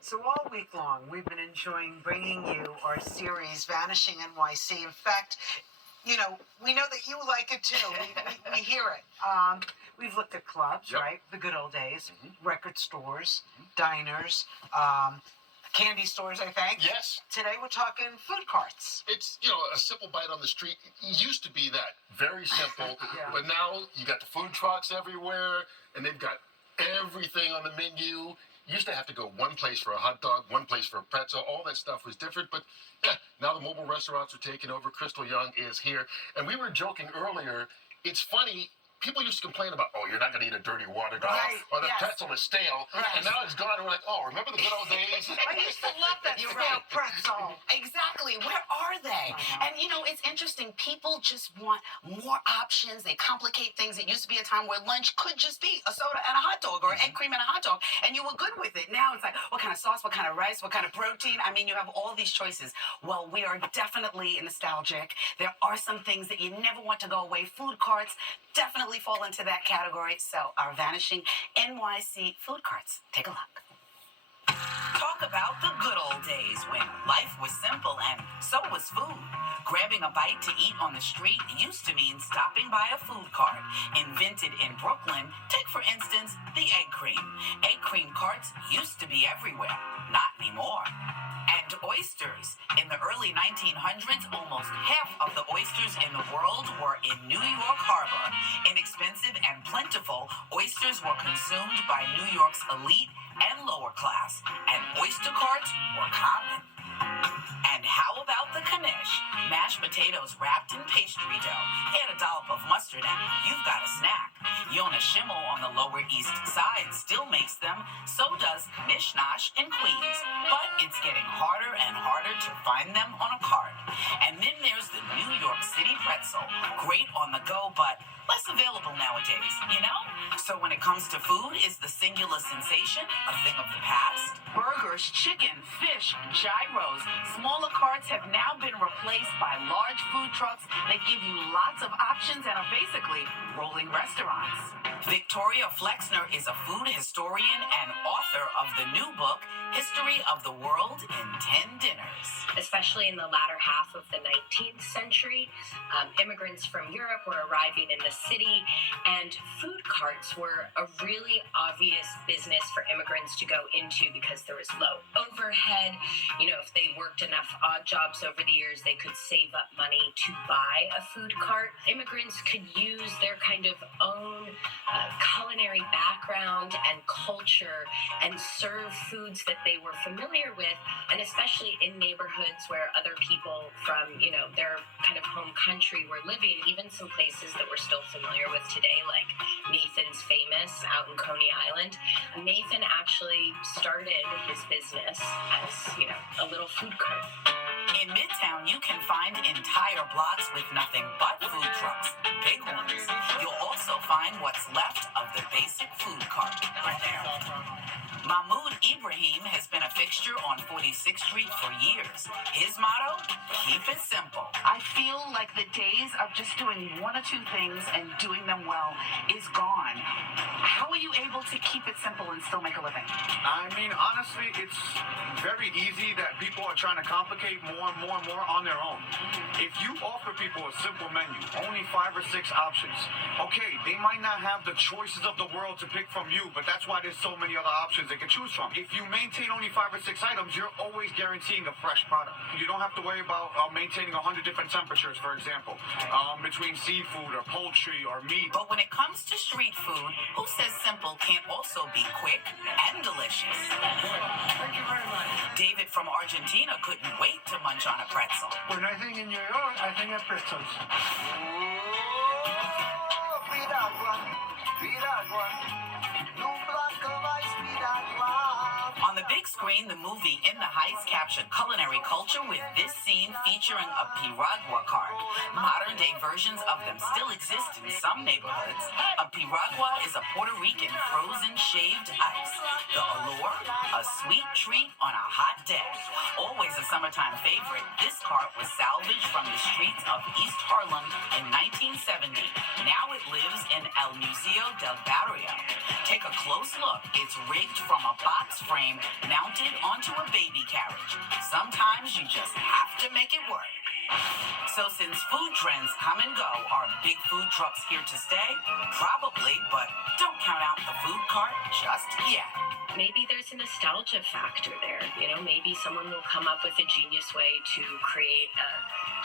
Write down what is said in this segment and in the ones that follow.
So all week long, we've been enjoying bringing you our series, Vanishing NYC. In fact, we know that you like it too. We hear it. We've looked at clubs, Yep. right? The good old days, record stores, diners, candy stores, I think. Yes. Today we're talking food carts. It's, a simple bite on the street. It used to be that. Very simple. Yeah. But now you got the food trucks everywhere, and they've got everything on the menu. You used to have to go one place for a hot dog, one place for a pretzel. All that stuff was different. But yeah, now the mobile restaurants are taking over. Crystal Young is here. And we were joking earlier. It's funny. People used to complain about, you're not going to eat a dirty water dog, Right, or the yes. pretzel is stale. Right. And now it's gone. And we're like, remember the good old days? I used to love that You're stale right. pretzel. Exactly. Where are they? I know. And it's interesting. People just want more options. They complicate things. It used to be a time where lunch could just be a soda and a hot dog, or egg cream and a hot dog, and you were good with it. Now it's like, what kind of sauce, what kind of rice, what kind of protein? I mean, you have all these choices. Well, we are definitely nostalgic. There are some things that you never want to go away. Food carts definitely fall into that category. So our Vanishing NYC food carts. Take a look. Talk about the good old days when life was simple and so was food. Grabbing a bite to eat on the street used to mean stopping by a food cart. Invented in Brooklyn, take for instance the egg cream. Egg cream carts used to be everywhere. Not anymore. And oysters. In the early 1900s, almost half of the oysters in the world were in New York Harbor. Inexpensive and plentiful, oysters were consumed by New York's elite and lower class, and oyster carts were common. And how about the knish? Mashed potatoes wrapped in pastry dough. Add a dollop of mustard and you've got a snack. Yonah Schimmel on the Lower East Side still makes them. So does Knish Nosh in Queens. But it's getting harder and harder to find them on a cart. And then there's the New York City pretzel. Great on the go, but less available nowadays, So when it comes to food, is the singular sensation a thing of the past? Burgers, chicken, fish, gyros. Smaller carts have now been replaced by large food trucks that give you lots of options and are basically rolling restaurants. Victoria Flexner is a food historian and author of the new book, History of the World in 10 Dinners. Especially in the latter half of the 19th century, immigrants from Europe were arriving in the city, and food carts were a really obvious business for immigrants to go into because there was low overhead. If they worked enough odd jobs over the years, they could save up money to buy a food cart. Immigrants could use their kind of own culinary background and culture and serve foods that they were familiar with, and especially in neighborhoods where other people from, their kind of home country were living, even some places that we're still familiar with today, like Nathan's Famous out in Coney Island. Nathan actually started his business as, a little food cart. In Midtown, you can find entire blocks with nothing but food trucks, big ones. You'll also find what's left of the basic food cart right there. Mahmoud Ibrahim has been a fixture on 46th Street for years. His motto, keep it simple. I feel like the days of just doing one or two things and doing them well is gone. How are you able to keep it simple and still make a living? I mean, honestly, it's very easy that people are trying to complicate more and more and more on their own. If you offer people a simple menu, only 5 or 6 options, okay, they might not have the choices of the world to pick from you, but that's why there's so many other options they can choose from. If you maintain only 5 or 6 items, you're always guaranteeing a fresh product. You don't have to worry about maintaining 100 different temperatures, for example, between seafood or poultry or meat. But when it comes to street food, who says simple can't also be quick and delicious? Thank you very much. David from Argentina couldn't wait to munch on a pretzel. When I think in New York, I think of pretzels. On the big screen, the movie In the Heights captured culinary culture with this scene featuring a piragua cart. Modern-day versions of them still exist in some neighborhoods. A piragua is a Puerto Rican frozen shaved ice. The allure, a sweet treat on a hot day. Always a summertime favorite, this cart was salvaged from the streets of East Harlem in 1970. Now it lives in El Museo del Barrio. Take a close look. It's rigged from a box frame mounted onto a baby carriage. Sometimes you just have to make it work. So since food trends come and go, are big food trucks here to stay? Probably, but don't count out the food cart just yet. Maybe there's a nostalgia factor there. You know, maybe someone will come up with a genius way to create a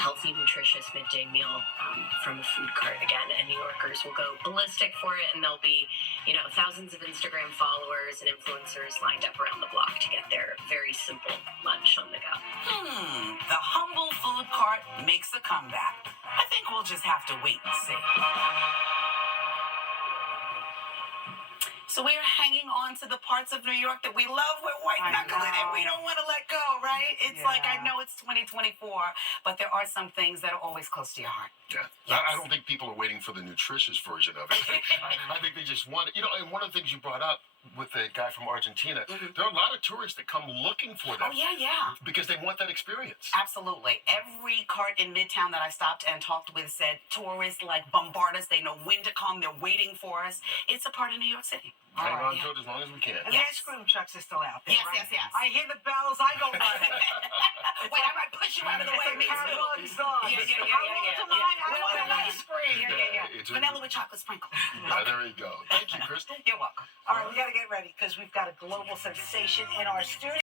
healthy, nutritious midday meal from a food cart again, and New Yorkers will go ballistic for it, and there'll be, you know, thousands of Instagram followers and influencers lined up around the block to get their very simple lunch on the go. The humble food cart makes a comeback. I think we'll just have to wait and see. So we're hanging on to the parts of New York that we love. We're white knuckling and we don't want to let go, right? It's like, I know it's 2024, but there are some things that are always close to your heart. Yeah. Yes. I don't think people are waiting for the nutritious version of it. I think they just want it. You know, and one of the things you brought up with the guy from Argentina, there are a lot of tourists that come looking for that. Oh, yeah. Because they want that experience. Absolutely. Every cart in Midtown that I stopped and talked with said tourists like bombard us. They know when to come. They're waiting for us. It's a part of New York City. Hang on to it as long as we can. And the ice cream trucks are still out there, Yes, right? yes. I hear the bells, I go running. Wait, I might push you out of the way. Me too. Catalog's on. Yeah. I want mine, I want an ice cream. Yeah. It's Vanilla with chocolate sprinkles. there you go. Thank you, Crystal. You're welcome. All right, we got to get ready because we've got a global sensation in our studio.